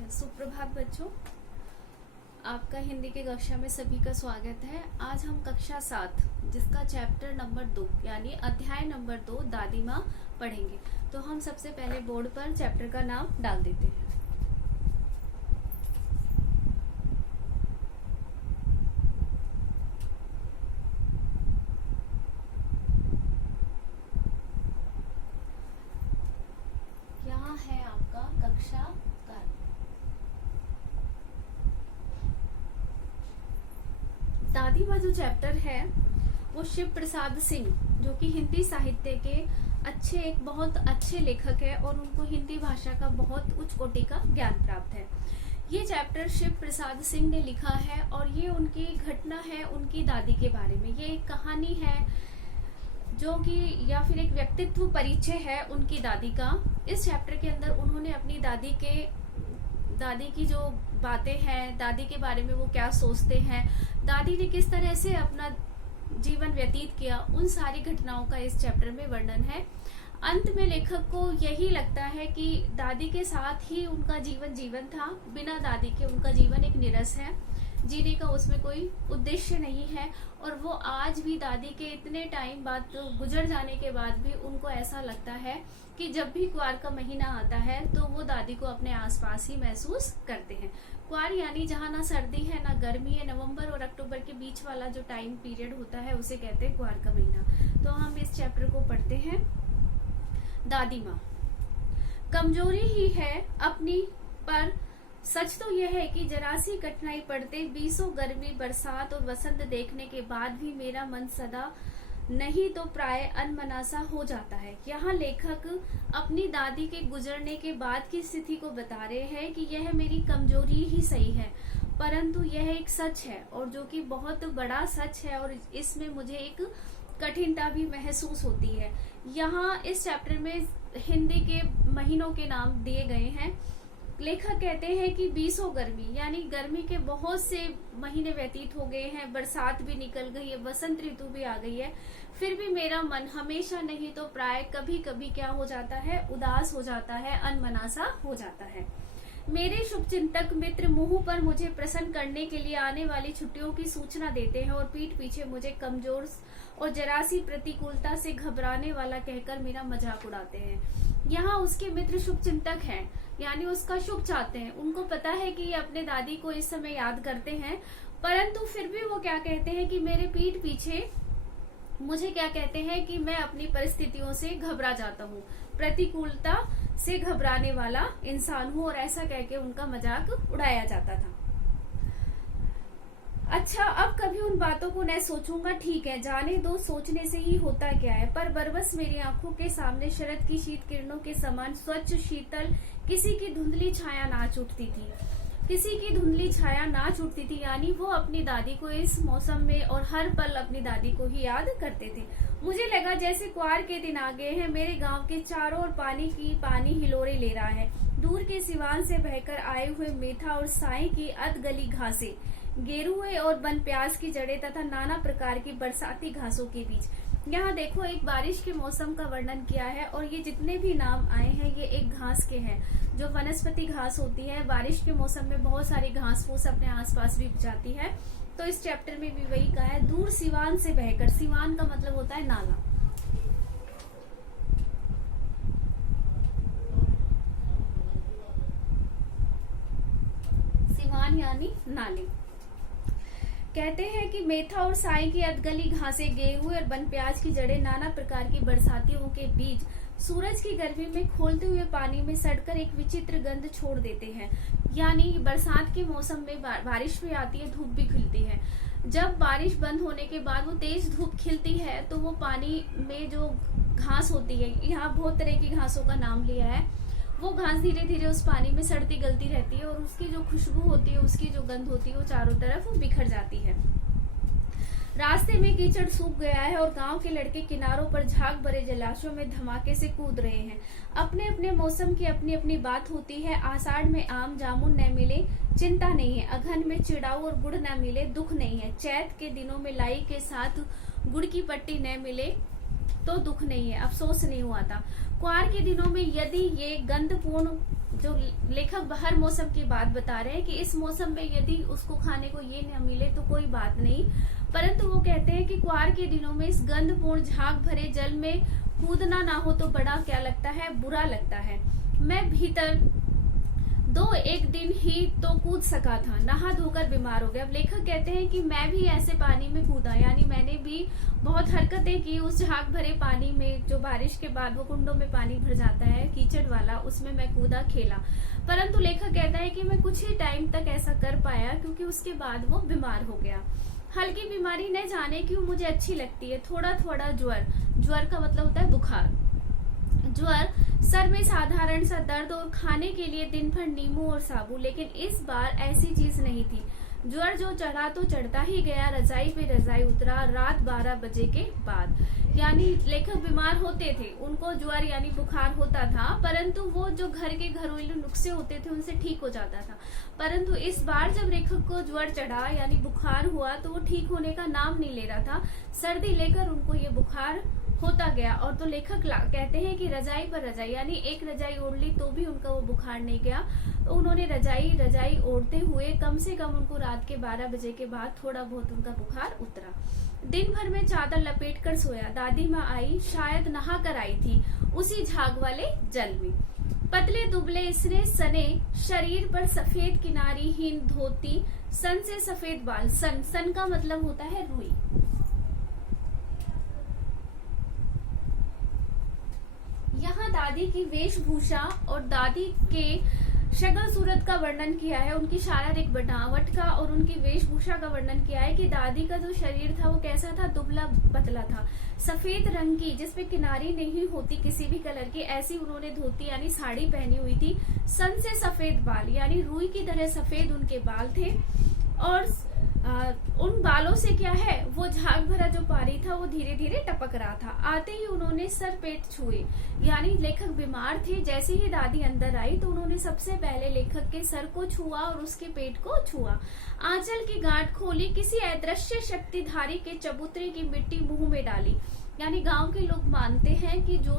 सुप्रभात बच्चों, आपका हिंदी की कक्षा में सभी का स्वागत है। आज हम कक्षा 7 जिसका चैप्टर नंबर 2 यानी अध्याय नंबर 2 दादी माँ पढ़ेंगे। तो हम सबसे पहले बोर्ड पर चैप्टर का नाम डाल देते हैं। यहाँ है आपका कक्षा का दादी माँ जो चैप्टर है वो शिव प्रसाद सिंह, जो कि हिंदी साहित्य के एक बहुत अच्छे लेखक है और उनको हिंदी भाषा का बहुत उच्च कोटि का ज्ञान प्राप्त है। ये चैप्टर शिव प्रसाद सिंह ने लिखा है और ये उनकी घटना है उनकी दादी के बारे में। ये एक कहानी है जो कि या फिर एक व्यक्तित्व परिचय है उनकी दादी का। इस चैप्टर के अंदर उन्होंने अपनी दादी की जो बातें हैं, दादी के बारे में वो क्या सोचते हैं, दादी ने किस तरह से अपना जीवन व्यतीत किया, उन सारी घटनाओं का इस चैप्टर में वर्णन है। अंत में लेखक को यही लगता है कि दादी के साथ ही उनका जीवन था, बिना दादी के उनका जीवन एक निरस है, जीने का उसमें कोई उद्देश्य नहीं है। और वो आज भी दादी के इतने टाइम बाद तो गुजर जाने के बाद भी उनको ऐसा लगता है कि जब भी क्वार का महीना आता है तो वो दादी को अपने आसपास ही महसूस करते हैं। क्वार यानी जहाँ ना सर्दी है ना गर्मी है, नवंबर और अक्टूबर के बीच वाला जो टाइम पीरियड होता है उसे कहते हैं क्वार का महीना। तो हम इस चैप्टर को पढ़ते हैं। दादी माँ कमजोरी ही है अपनी, पर सच तो यह है कि जरा सी कठिनाई पड़ते बीसों गर्मी बरसात और वसंत देखने के बाद भी मेरा मन सदा नहीं तो प्राय अनमनासा हो जाता है। यहाँ लेखक अपनी दादी के गुजरने के बाद की स्थिति को बता रहे हैं कि यह मेरी कमजोरी ही सही है, परंतु यह एक सच है और जो कि बहुत बड़ा सच है और इसमें मुझे एक कठिनता भी महसूस होती है। यहाँ इस चैप्टर में हिंदी के महीनों के नाम दिए गए हैं। लेखक कहते हैं कि बीसों गर्मी यानी गर्मी के बहुत से महीने व्यतीत हो गए हैं, बरसात भी निकल गई है, वसंत ऋतु भी आ गई है, फिर भी मेरा मन हमेशा नहीं तो प्राय कभी कभी क्या हो जाता है, उदास हो जाता है, अनमनासा हो जाता है। मेरे शुभचिंतक मित्र मुंह पर मुझे प्रसन्न करने के लिए आने वाली छुट्टियों की सूचना देते हैं और पीठ पीछे मुझे कमजोर और जरा सी प्रतिकूलता से घबराने वाला कहकर मेरा मजाक उड़ाते हैं। यहाँ उसके मित्र शुभचिंतक हैं, यानी उसका शुभ चाहते हैं। उनको पता है कि ये अपने दादी को इस समय याद करते हैं, परंतु फिर भी वो क्या कहते हैं कि मेरे पीठ पीछे मुझे क्या कहते हैं कि मैं अपनी परिस्थितियों से घबरा जाता हूँ, प्रतिकूलता से घबराने वाला इंसान हूँ, और ऐसा कह के उनका मजाक उड़ाया जाता था। अच्छा, अब कभी उन बातों को न सोचूंगा, ठीक है, जाने दो, सोचने से ही होता क्या है। पर बरबस मेरी आंखों के सामने शरद की शीत किरणों के समान स्वच्छ शीतल किसी की धुंधली छाया नाच उठती थी, यानी वो अपनी दादी को इस मौसम में और हर पल अपनी दादी को ही याद करते थे। मुझे लगा जैसे क्वार के दिन आ गए हैं, मेरे गांव के चारों ओर पानी हिलोरे ले रहा है। दूर के सिवान से बहकर आए हुए मेथा और साई की अधगली घासें, गेरुए और बन प्याज की जड़ें तथा नाना प्रकार की बरसाती घासों के बीच। यहाँ देखो, एक बारिश के मौसम का वर्णन किया है और ये जितने भी नाम आए हैं ये एक घास के हैं, जो वनस्पति घास होती है। बारिश के मौसम में बहुत सारी घास फूस अपने आसपास भी जाती है। तो इस चैप्टर में भी वही कहा है, दूर सिवान से बहकर। सिवान का मतलब होता है नाला। सिवान यानी नाले। कहते हैं कि मेथा और साई की अधगली घासें, गेहूं और बन प्याज की जड़ें नाना प्रकार की बरसातियों के बीच सूरज की गर्मी में खोलते हुए पानी में सड़कर एक विचित्र गंध छोड़ देते हैं। यानी बरसात के मौसम में बारिश भी आती है, धूप भी खिलती है। जब बारिश बंद होने के बाद वो तेज धूप खिलती है तो वो पानी में जो घास होती है, यहाँ बहुत तरह की घासों का नाम लिया है, वो घास धीरे धीरे उस पानी में सड़ती गलती रहती है और उसकी जो खुशबू होती है, उसकी जो गंध होती है, वो चारों तरफ बिखर जाती है। रास्ते में कीचड़ सूख गया है और गांव के लड़के किनारों पर झाग भरे जलाशयों में धमाके से कूद रहे हैं। अपने अपने मौसम की अपनी अपनी बात होती है। आषाढ़ में आम जामुन न मिले चिंता नहीं है, अघन में चिड़ाऊ और गुड़ न मिले दुख नहीं है, चैत के दिनों में लाई के साथ गुड़ की पट्टी न मिले तो दुख नहीं है, अफसोस नहीं हुआ था। क्वार के दिनों में यदि ये गंधपूर्ण जो लेखक हर मौसम की बात बता रहे हैं कि इस मौसम में यदि उसको खाने को ये न मिले तो कोई बात नहीं, परंतु वो कहते हैं कि क्वार के दिनों में इस गंधपूर्ण झाग भरे जल में कूदना ना हो तो बड़ा क्या लगता है, बुरा लगता है। मैं भीतर एक दिन ही तो कूद सका था, नहा धोकर बीमार हो गया। अब लेखक कहते हैं कि मैं भी ऐसे पानी में कूदा, यानी मैंने भी बहुत हरकतें की उस झाग भरे पानी में, जो बारिश के बाद वो कुंडों में पानी भर जाता है कीचड़ वाला, उसमें मैं कूदा खेला। परंतु लेखक कहता है कि मैं कुछ ही टाइम तक ऐसा कर पाया, क्योंकि उसके बाद वो बीमार हो गया। हल्की बीमारी न जाने क्यों मुझे अच्छी लगती है, थोड़ा थोड़ा ज्वर का मतलब होता है बुखार, ज्वर, सर में साधारण सा दर्द और खाने के लिए दिन भर नींबू और साबु। लेकिन इस बार ऐसी चीज नहीं थी। ज्वर जो चढ़ा तो चढ़ता ही गया, रजाई पे रजाई उतरा रात 12 बजे के बाद। यानी लेखक बीमार होते थे, उनको ज्वर यानी बुखार होता था, परंतु वो जो घर के घरेलू नुस्खे होते थे उनसे ठीक हो जाता था। परंतु इस बार जब लेखक को ज्वर चढ़ा यानी बुखार हुआ तो वो ठीक होने का नाम नहीं ले रहा था। सर्दी लेकर उनको ये बुखार होता गया। और तो लेखक कहते हैं कि रजाई पर रजाई, यानी एक रजाई ओढ़ ली तो भी उनका वो बुखार नहीं गया। तो उन्होंने रजाई ओढ़ते हुए कम से कम उनको रात के 12 बजे के बाद थोड़ा बहुत उनका बुखार उतरा। दिन भर में चादर लपेट कर सोया। दादी माँ आई, शायद नहा कर आई थी उसी झाग वाले जल में। पतले दुबले इसने सने शरीर पर सफेद किनारीहीन धोती, सन से सफेद बाल। सन का मतलब होता है रुई। यहाँ दादी की वेशभूषा और दादी के शक्ल सूरत का वर्णन किया है, उनकी शारीरिक बनावट का और उनकी वेशभूषा का वर्णन किया है कि दादी का जो शरीर था वो कैसा था, दुबला पतला था, सफेद रंग की, जिसपे किनारी नहीं होती किसी भी कलर की, ऐसी उन्होंने धोती यानी साड़ी पहनी हुई थी। सन से सफेद बाल, यानी रुई की तरह सफेद उनके बाल थे। और उन बालों से क्या है, वो झाग भरा जो पानी था वो धीरे धीरे टपक रहा था। आते ही उन्होंने सर पेट छुए, यानी लेखक बीमार थे। जैसे ही दादी अंदर आई तो उन्होंने सबसे पहले लेखक के सर को छुआ और उसके पेट को छुआ। आंचल की गांठ खोली, किसी अदृश्य शक्तिधारी के चबूतरे की मिट्टी मुंह में डाली। यानी गांव के लोग मानते हैं कि जो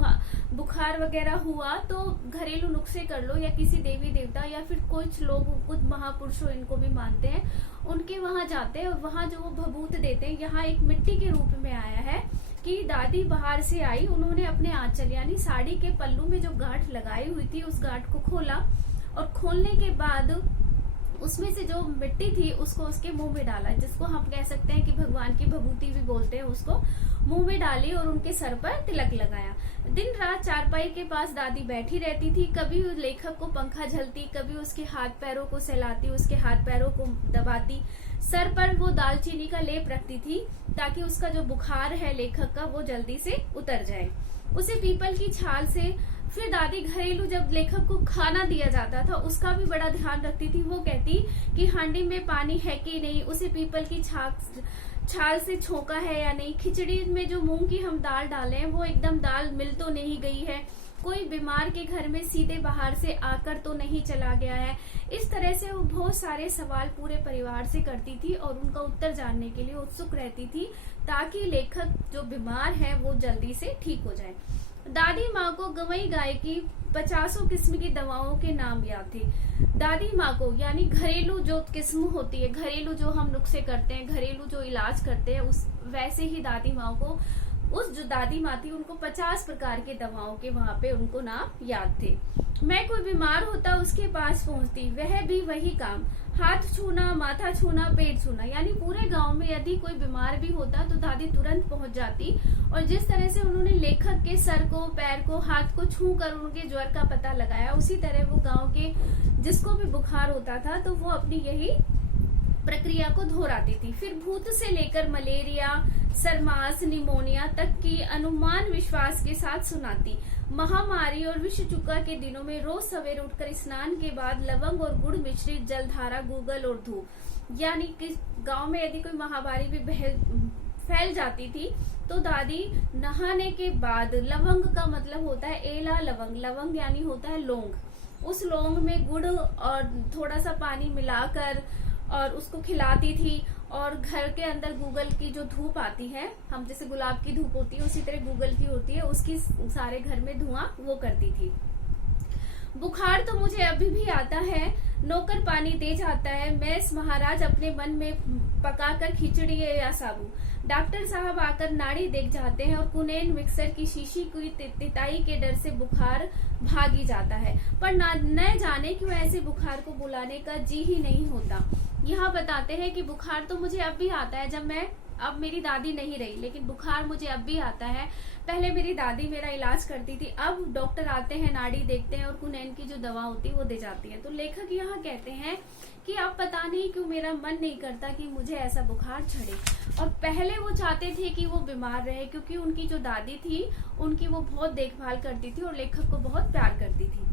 बुखार वगैरह हुआ तो घरेलू नुस्खे कर लो, या किसी देवी देवता या फिर कुछ लोग, कुछ महापुरुषों इनको भी मानते हैं, उनके वहां जाते हैं और वहां जो वो भभूत देते हैं। यहाँ एक मिट्टी के रूप में आया है कि दादी बाहर से आई, उन्होंने अपने आंचल यानी साड़ी के पल्लू में जो गांठ लगाई हुई थी उस गांठ को खोला और खोलने के बाद उसमें से जो मिट्टी थी उसको उसके मुंह में डाला, जिसको हम कह सकते हैं कि भगवान की भभूति भी बोलते हैं, उसको मुंह में डाली और उनके सर पर तिलक लगाया। दिन रात चारपाई के पास दादी बैठी रहती थी। कभी लेखक को पंखा झलती, कभी उसके हाथ पैरों को सहलाती, उसके हाथ पैरों को दबाती। सर पर वो दालचीनी का लेप रखती थी ताकि उसका जो बुखार है लेखक का वो जल्दी से उतर जाए। उसे पीपल की छाल से, फिर दादी घरेलू जब लेखक को खाना दिया जाता था उसका भी बड़ा ध्यान रखती थी। वो कहती कि हांडी में पानी है कि नहीं, उसे पीपल की छाल से छोंका है या नहीं, खिचड़ी में जो मूंग की हम दाल डाले हैं वो एकदम दाल मिल तो नहीं गई है, कोई बीमार के घर में सीधे बाहर से आकर तो नहीं चला गया है। इस तरह से वो बहुत सारे सवाल पूरे परिवार से करती थी और उनका उत्तर जानने के लिए उत्सुक रहती थी ताकि लेखक जो बीमार है वो जल्दी से ठीक हो जाए। दादी माँ को गवई गाय की 50 किस्म की दवाओं के नाम याद थे। दादी माँ को यानी घरेलू जो किस्म होती है, घरेलू जो हम नुस्खे करते हैं, घरेलू जो इलाज करते हैं, उस वैसे ही दादी माँ को, उस जो दादी माँ थी उनको 50 प्रकार के दवाओं के वहां पे उनको नाम याद थे। मैं कोई बीमार होता उसके पास पहुंचती, वह भी वही काम, हाथ छूना, माथा छूना, पेट छूना। यानी पूरे गांव में यदि कोई बीमार भी होता तो दादी तुरंत पहुंच जाती और जिस तरह से उन्होंने लेखक के सर को, पैर को, हाथ को छू कर उनके ज्वर का पता लगाया, उसी तरह वो गांव के जिसको भी बुखार होता था तो वो अपनी यही प्रक्रिया को दोहराती थी। फिर भूत से लेकर मलेरिया, सरमास, निमोनिया तक की अनुमान विश्वास के साथ सुनाती। महामारी और विष चुका के दिनों में रोज सवेरे उठकर स्नान के बाद लवंग और गुड़ मिश्रित जलधारा, गूगल और धूप, यानी कि गांव में यदि कोई महामारी भी फैल जाती थी तो दादी नहाने के बाद, लवंग का मतलब होता है एला लवंग, लवंग यानी होता है लौंग, उस लौंग में गुड़ और थोड़ा सा पानी मिलाकर और उसको खिलाती थी। और घर के अंदर गूगल की जो धूप आती है, हम जैसे गुलाब की धूप होती है उसी तरह गूगल की होती है, उसकी सारे घर में धुआं वो करती थी। बुखार तो मुझे अभी भी आता है, नौकर पानी दे जाता है, मैस महाराज अपने मन में पकाकर खिचड़ी या साबू। डॉक्टर साहब आकर नाड़ी देख जाते हैं और कुनैन मिक्सर की शीशी की तिताई के डर से बुखार भाग ही जाता है। पर न जाने क्यों ऐसे बुखार को बुलाने का जी ही नहीं होता। यहाँ बताते हैं कि बुखार तो मुझे अब भी आता है, अब मेरी दादी नहीं रही, लेकिन बुखार मुझे अब भी आता है। पहले मेरी दादी मेरा इलाज करती थी, अब डॉक्टर आते हैं, नाड़ी देखते हैं और कुनैन की जो दवा होती है वो दे जाती है। तो लेखक यहाँ कहते हैं कि अब पता नहीं क्यों मेरा मन नहीं करता कि मुझे ऐसा बुखार चढ़े। और पहले वो चाहते थे कि वो बीमार रहे, क्योंकि उनकी जो दादी थी उनकी वो बहुत देखभाल करती थी और लेखक को बहुत प्यार करती थी।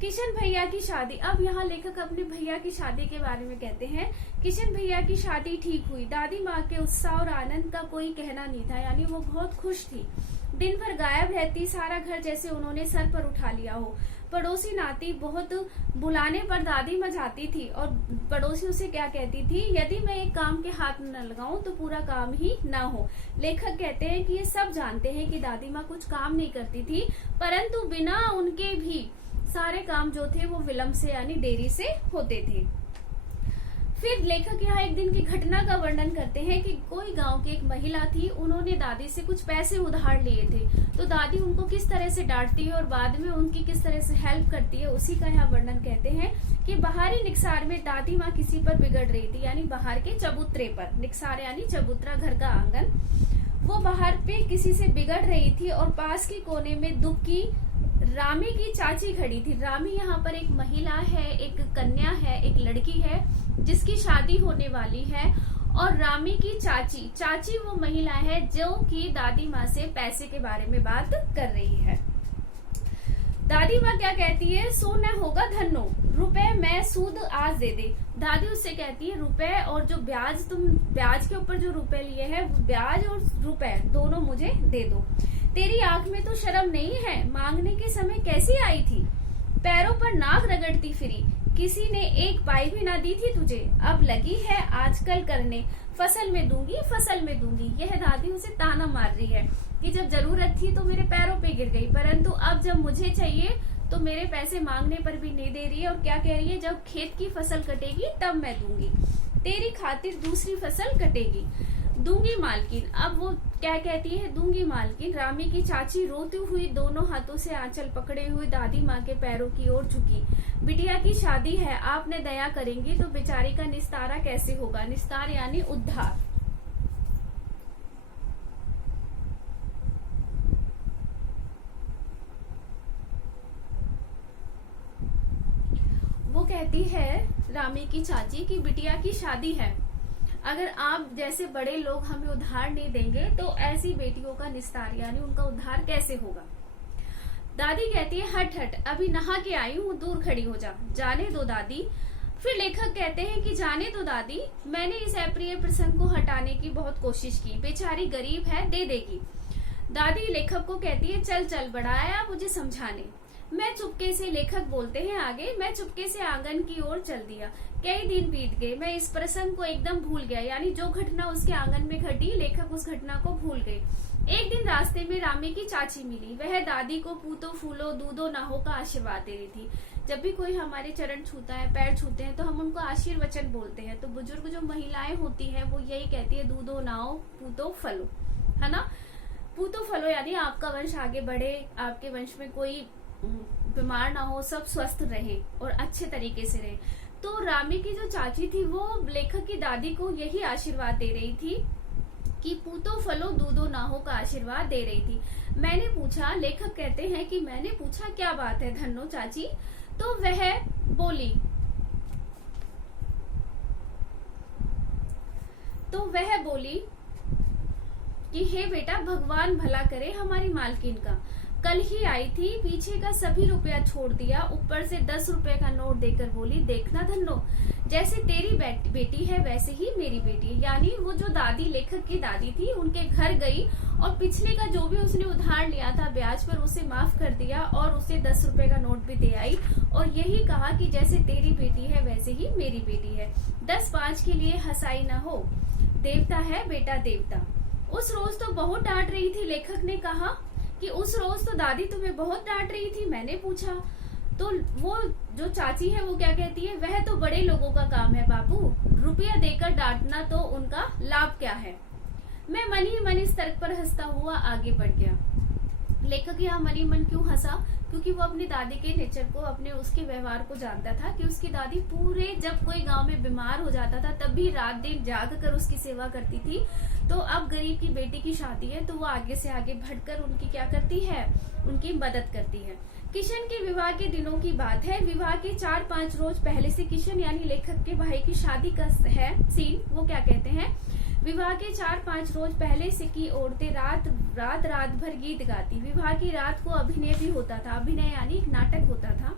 किशन भैया की शादी। अब यहाँ लेखक अपने भैया की शादी के बारे में कहते हैं। किशन भैया की शादी ठीक हुई। दादी माँ के उत्साह और आनंद का कोई कहना नहीं था, यानी वो बहुत खुश थी। दिन भर गायब रहती, सारा घर जैसे उन्होंने सर पर उठा लिया हो। पड़ोसी नाती बहुत बुलाने पर दादी माँ जाती थी और पड़ोसी उसे क्या कहती थी, यदि मैं एक काम के हाथ न लगाऊं तो पूरा काम ही ना हो। लेखक कहते हैं कि ये सब जानते हैं कि दादी माँ कुछ काम नहीं करती थी, परंतु बिना उनके भी सारे काम जो थे वो विलंब से यानी देरी से होते थे। फिर लेखक यहाँ एक दिन की घटना का वर्णन करते हैं कि कोई गांव की एक महिला थी, उन्होंने दादी से कुछ पैसे उधार लिए थे। तो दादी उनको किस तरह से डांटती है और बाद में उनकी किस तरह से हेल्प करती है, उसी का यहाँ वर्णन कहते हैं कि बाहरी निक्सार में दादी माँ किसी पर बिगड़ रही थी, यानी बाहर के चबूतरे पर। निक्सार यानी चबूतरा, घर का आंगन। वो बाहर पे किसी से बिगड़ रही थी और पास के कोने में दुखी रामी की चाची खड़ी थी। रामी यहाँ पर एक महिला है, एक कन्या है, एक लड़की है जिसकी शादी होने वाली है। और रामी की चाची वो महिला है जो कि दादी माँ से पैसे के बारे में बात कर रही है। दादी माँ क्या कहती है, सोना होगा धनो, रुपए मैं सूद आज दे दे। दादी उससे कहती है रुपए और जो ब्याज, तुम ब्याज के ऊपर जो रुपए लिए हैं, ब्याज और रुपए दोनों मुझे दे दो। तेरी आंख में तो शर्म नहीं है, मांगने के समय कैसी आई थी, पैरों पर नाक रगड़ती फिरी, किसी ने एक पाई भी ना दी थी तुझे, अब लगी है आजकल करने, फसल में दूंगी। यह दादी उसे ताना मार रही है कि जब जरूरत थी तो मेरे पैरों पे गिर गई, परंतु अब जब मुझे चाहिए तो मेरे पैसे मांगने पर भी नहीं दे रही है। और क्या कह रही है, जब खेत की फसल कटेगी तब मैं दूंगी, तेरी खातिर दूसरी फसल कटेगी, दूंगी मालकिन। अब वो क्या कहती है, दूंगी मालकिन। रामी की चाची रोती हुई दोनों हाथों से आंचल पकड़े हुए दादी माँ के पैरों की ओर झुकी। बिटिया की शादी है, आपने दया करेंगी तो बेचारी का निस्तारा कैसे होगा। निस्तार यानी उद्धार। वो कहती है रामी की चाची की बिटिया की शादी है, अगर आप जैसे बड़े लोग हमें उधार नहीं देंगे तो ऐसी बेटियों का निस्तार यानी उनका उद्धार कैसे होगा। दादी कहती है हट हट, अभी नहा के आई हूँ, दूर खड़ी हो जा, जाने दो दादी। फिर लेखक कहते हैं कि जाने दो दादी, मैंने इस अप्रिय प्रसंग को हटाने की बहुत कोशिश की, बेचारी गरीब है, दे देगी। दादी लेखक को कहती है चल चल बड़ा आया मुझे समझाने। मैं चुपके से, लेखक बोलते हैं आगे, मैं चुपके से आंगन की ओर चल दिया। कई दिन बीत गए, मैं इस प्रसंग को एकदम भूल गया, यानी जो घटना उसके आंगन में घटी लेखक उस घटना को भूल गए। एक दिन रास्ते में रामी की चाची मिली, वह दादी को पूतो फूलो दूधो नाहो का आशीर्वाद दे रही थी। जब भी कोई हमारे चरण छूता है, पैर छूते हैं तो हम उनको आशीर्वचन बोलते हैं। तो बुजुर्ग जो महिलाएं होती हैं वो यही कहती है दूधो नाओ पूतो फलो, है ना। पूतो फलो यानी आपका वंश आगे बढ़े, आपके वंश में कोई बीमार ना हो, सब स्वस्थ रहे और अच्छे तरीके से रहे। तो रामी की जो चाची थी वो लेखक की दादी को यही आशीर्वाद दे रही थी कि पूतो फलो दूधो नाहो का आशीर्वाद दे रही थी। मैंने पूछा, लेखक कहते हैं कि मैंने पूछा क्या बात है धन्नो चाची, तो वह बोली कि हे बेटा भगवान भला करे हमारी मालकिन का, कल ही आई थी, पीछे का सभी रुपया छोड़ दिया, ऊपर से 10 रुपए का नोट देकर बोली देखना धन्नो, जैसे तेरी बेटी है वैसे ही मेरी बेटी है। यानी वो जो दादी लेखक की दादी थी उनके घर गई और पिछले का जो भी उसने उधार लिया था ब्याज पर उसे माफ कर दिया और उसे 10 रुपए का नोट भी दे आई और यही कहा कि जैसे तेरी बेटी है वैसे ही मेरी बेटी है, 10-5 के लिए हंसाई ना हो, देवता है बेटा देवता। उस रोज तो बहुत डांट रही थी, लेखक ने कहा कि उस रोज तो दादी तुम्हें बहुत डांट रही थी। मैंने पूछा तो वो जो चाची है वो क्या कहती है, वह तो बड़े लोगों का काम है बाबू, रुपया देकर डांटना तो उनका लाभ क्या है। मैं मन ही मन इस तर्क पर हंसता हुआ आगे बढ़ गया। लेखक यहाँ मन ही मन क्यों हंसा, क्योंकि वो अपनी दादी के नेचर को, अपने उसके व्यवहार को जानता था कि उसकी दादी पूरे, जब कोई गांव में बीमार हो जाता था तब भी रात दिन जाग कर उसकी सेवा करती थी। तो अब गरीब की बेटी की शादी है तो वो आगे से आगे बढ़कर उनकी क्या करती है, उनकी मदद करती है। किशन के विवाह के दिनों की बात है। विवाह के 4-5 रोज पहले से किशन यानी लेखक के भाई की शादी का है सीन। वो क्या कहते हैं, विवाह के 4-5 रोज पहले से की औरतें रात भर गीत गाती। विवाह की रात को अभिनय भी होता था। अभिनय यानी एक नाटक होता था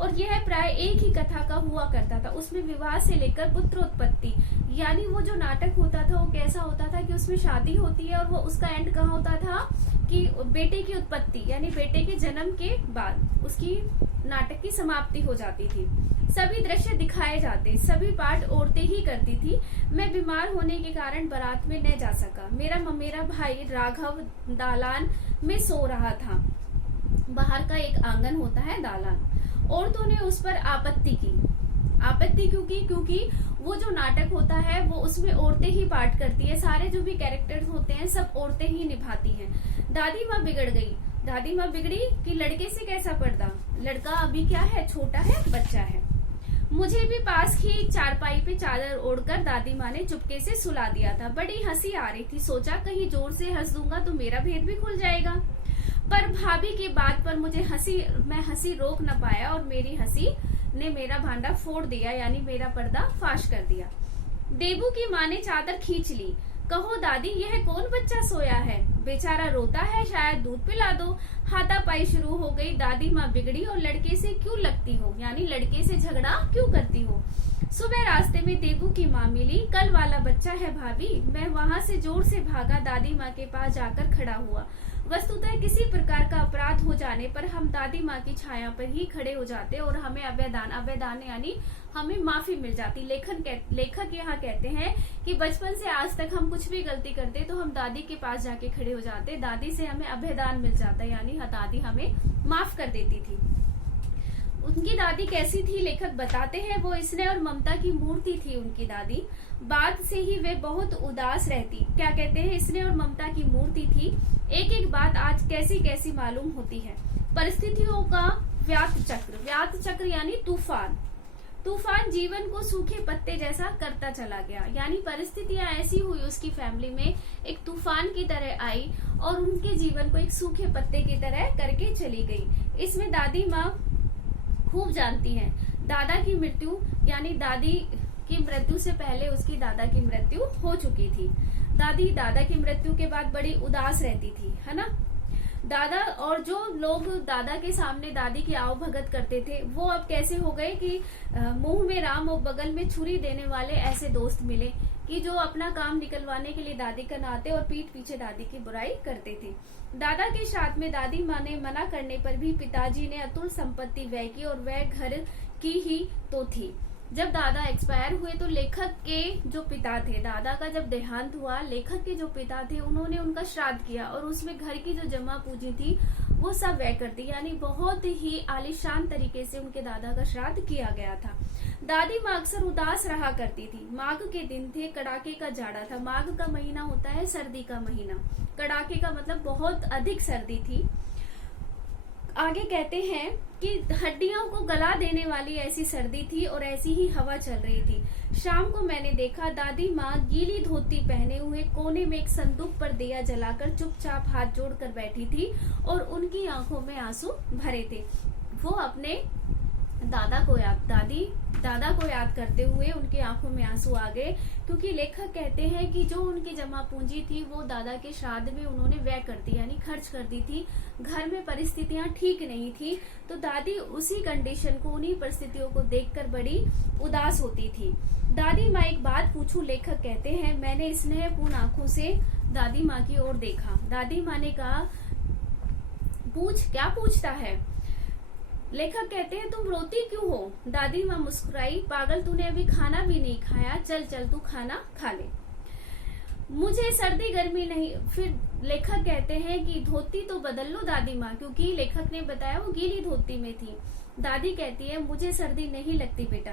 और यह प्राय एक ही कथा का हुआ करता था। उसमें विवाह से लेकर पुत्रोत्पत्ति, यानी वो जो नाटक होता था वो कैसा होता था कि उसमें शादी होती है और वो उसका एंड कहाँ होता था कि बेटे की उत्पत्ति, यानी बेटे के जन्म के बाद उसकी नाटक की समाप्ति हो जाती थी। सभी दृश्य दिखाए जाते, सभी पाठ औरतें ही करती थी। मैं बीमार होने के कारण बारात में न जा सका। मेरा भाई राघव दालान में सो रहा था। बाहर का एक आंगन होता है दालान। औरतों ने उस पर आपत्ति की। आपत्ति क्योंकि वो जो नाटक होता है वो उसमें औरतें ही पाठ करती है। सारे जो भी कैरेक्टर्स होते हैं सब औरतें ही निभाती हैं। दादी माँ बिगड़ गई। दादी माँ बिगड़ी कि लड़के से कैसा पर्दा, लड़का अभी क्या है, छोटा है, बच्चा है। मुझे भी पास की चारपाई पे चादर ओढ़कर दादी माँ ने चुपके से सुला दिया था। बड़ी हंसी आ रही थी। सोचा कहीं जोर से हंस दूंगा तो मेरा भेद भी खुल जाएगा, पर भाभी की बात पर मैं हंसी रोक न पाया और मेरी हंसी ने मेरा भांडा फोड़ दिया, यानी मेरा पर्दा फाश कर दिया। देबू की माँ ने चादर खींच ली। कहो दादी, यह कौन बच्चा सोया है, बेचारा रोता है, शायद दूध पिला दो। हाथापाई शुरू हो गई। दादी माँ बिगड़ी और लड़के से क्यों लगती हो, यानी लड़के से झगड़ा क्यों करती हो। सुबह रास्ते में देबू की माँ मिली। कल वाला बच्चा है भाभी। मैं वहाँ से जोर से भागा, दादी माँ के पास जाकर खड़ा हुआ। वस्तुतः किसी प्रकार का अपराध हो जाने पर हम दादी माँ की छाया पर ही खड़े हो जाते और हमें अभयदान यानी हमें माफी मिल जाती। लेखक यहाँ कहते हैं कि बचपन से आज तक हम कुछ भी गलती करते तो हम दादी के पास जाके खड़े हो जाते, दादी से हमें अभयदान मिल जाता, यानी दादी हमें माफ कर देती थी। उनकी दादी कैसी थी, लेखक बताते हैं, वो स्नेह और ममता की मूर्ति थी उनकी दादी। बात से ही वे बहुत उदास रहती। क्या कहते हैं, स्नेह और ममता की मूर्ति थी। एक एक बात आज कैसी कैसी मालूम होती है। परिस्थितियों का व्यात चक्र यानी तूफान जीवन को सूखे पत्ते जैसा करता चला गया, यानी परिस्थितियां ऐसी हुई उसकी फैमिली में, एक तूफान की तरह आई और उनके जीवन को एक सूखे पत्ते की तरह करके चली गई। इसमें दादी माँ खूब जानती हैं। दादा की मृत्यु, यानी दादी की मृत्यु से पहले उसकी दादा की मृत्यु हो चुकी थी। दादी दादा की मृत्यु के बाद बड़ी उदास रहती थी, है ना। दादा और जो लोग दादा के सामने दादी की आओ भगत करते थे वो अब कैसे हो गए कि मुंह में राम और बगल में छुरी देने वाले ऐसे दोस्त मिले कि जो अपना काम निकलवाने के लिए दादी का नाते और पीठ पीछे दादी की बुराई करते थे। दादा के साथ में दादी माँ ने मना करने पर भी पिताजी ने अतुल संपत्ति व्यय की और वह घर की ही तो थी। जब दादा एक्सपायर हुए तो लेखक के जो पिता थे, दादा का जब देहांत हुआ, लेखक के जो पिता थे उन्होंने उनका श्राद्ध किया और उसमें घर की जो जमा पूंजी थी वो सब व्यय कर दी, यानी बहुत ही आलीशान तरीके से उनके दादा का श्राद्ध किया गया था। दादी माँ अक्सर उदास रहा करती थी। माघ के दिन थे, कड़ाके का जाड़ा था। माघ का महीना होता है सर्दी का महीना, कड़ाके का मतलब बहुत अधिक सर्दी थी। आगे कहते हैं कि हड्डियों को गला देने वाली ऐसी सर्दी थी और ऐसी ही हवा चल रही थी। शाम को मैंने देखा दादी माँ गीली धोती पहने हुए कोने में एक संदूक पर दिया जलाकर चुपचाप हाथ जोड़कर बैठी थी और उनकी आंखों में आंसू भरे थे। वो अपने दादा को याद करते हुए उनकी आंखों में आंसू आ गए, क्योंकि लेखक कहते हैं कि जो उनकी जमा पूंजी थी वो दादा के श्राद्ध में उन्होंने व्यय कर दी, यानी खर्च कर दी थी। घर में परिस्थितियां ठीक नहीं थी तो दादी उसी कंडीशन को, उन्हीं परिस्थितियों को देखकर बड़ी उदास होती थी। दादी माँ, एक बात पूछूं, लेखक कहते हैं, मैंने स्नेहपूर्ण आंखों से दादी माँ की ओर देखा। दादी माँ ने कहा, पूछ, क्या पूछता है। लेखक कहते हैं, तुम रोती क्यों हो। दादी माँ मुस्कुराई, पागल, तूने अभी खाना भी नहीं खाया, चल चल तू खाना खा ले, मुझे सर्दी गर्मी नहीं। फिर लेखक कहते हैं कि धोती तो बदल लो दादी माँ, क्योंकि लेखक ने बताया वो गीली धोती में थी। दादी कहती है, मुझे सर्दी नहीं लगती बेटा।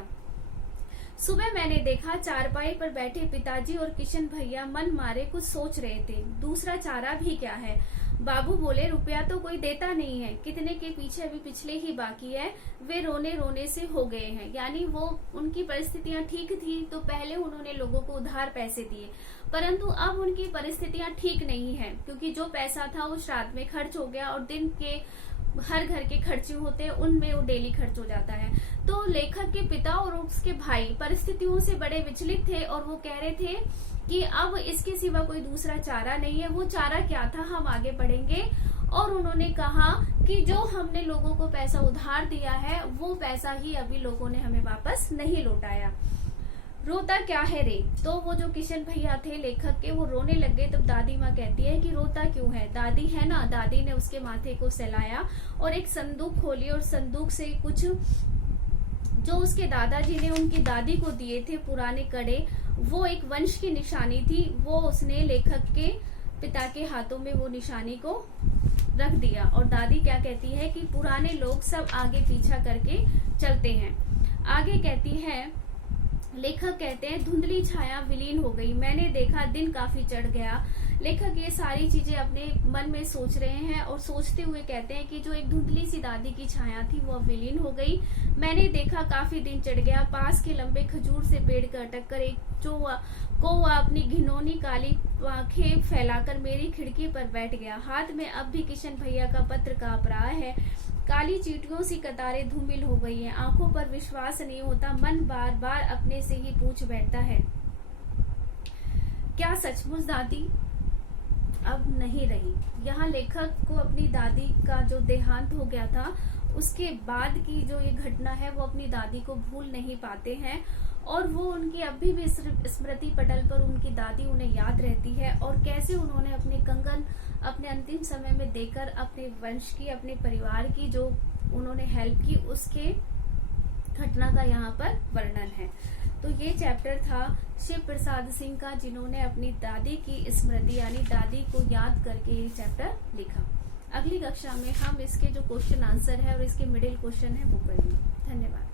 सुबह मैंने देखा चारपाई पर बैठे पिताजी और किशन भैया मन मारे कुछ सोच रहे थे। दूसरा चारा भी क्या है। बाबू बोले, रुपया तो कोई देता नहीं है, कितने के पीछे अभी पिछले ही बाकी है। वे रोने रोने से हो गए हैं। यानी वो उनकी परिस्थितियां ठीक थी तो पहले उन्होंने लोगों को उधार पैसे दिए, परंतु अब उनकी परिस्थितियां ठीक नहीं है, क्योंकि जो पैसा था वो श्राद्ध में खर्च हो गया और दिन के हर घर के खर्चे होते हैं उनमें वो डेली खर्च हो जाता है। तो लेखक के पिता और उसके भाई परिस्थितियों से बड़े विचलित थे और वो कह रहे थे कि अब इसके सिवा कोई दूसरा चारा नहीं है। वो चारा क्या था हम आगे पढ़ेंगे। और उन्होंने कहा कि जो हमने लोगों को पैसा उधार दिया है वो पैसा ही अभी लोगों ने हमें वापस नहीं लौटाया। रोता क्या है रे। तो वो जो किशन भैया थे लेखक के, वो रोने लग गए। तब दादी माँ कहती है कि रोता क्यों है। दादी है ना, दादी ने उसके माथे को सहलाया और एक संदूक खोली और संदूक से कुछ जो उसके दादाजी ने उनकी दादी को दिए थे पुराने कड़े, वो एक वंश की निशानी थी, वो उसने लेखक के पिता के हाथों में वो निशानी को रख दिया। और दादी क्या कहती है कि पुराने लोग सब आगे पीछा करके चलते हैं। आगे कहती है, लेखक कहते हैं, धुंधली छाया विलीन हो गई, मैंने देखा दिन काफी चढ़ गया। लेखक ये सारी चीजें अपने मन में सोच रहे हैं और सोचते हुए कहते हैं कि जो एक धुंधली सी दादी की छाया थी वो अब विलीन हो गई। मैंने देखा काफी दिन चढ़ गया, पास के लंबे खजूर से पेड़ का अटक कर एक कौवा अपनी घिनौनी काली आंखें फैलाकर मेरी खिड़की पर बैठ गया। हाथ में अब भी किशन भैया का पत्र कांप रहा है। काली चींटियों सी कतारें धूमिल हो गई हैं, आंखों पर विश्वास नहीं होता। मन बार बार अपने से ही पूछ बैठता है, क्या सचमुच दादी अब नहीं रही। यहाँ लेखक को अपनी दादी का जो देहांत हो गया था उसके बाद की जो ये घटना है वो अपनी दादी को भूल नहीं पाते हैं और वो उनकी अभी भी स्मृति पटल पर उनकी दादी उन्हें याद रहती है और कैसे उन्होंने अपने कंगन अपने अंतिम समय में देकर अपने वंश की, अपने परिवार की जो उन्होंने हेल्प की, उसके घटना का यहाँ पर वर्णन है। तो ये चैप्टर था शिव प्रसाद सिंह का, जिन्होंने अपनी दादी की स्मृति यानी दादी को याद करके ये चैप्टर लिखा। अगली कक्षा में हम इसके जो क्वेश्चन आंसर है और इसके मिडिल क्वेश्चन है वो करेंगे। धन्यवाद।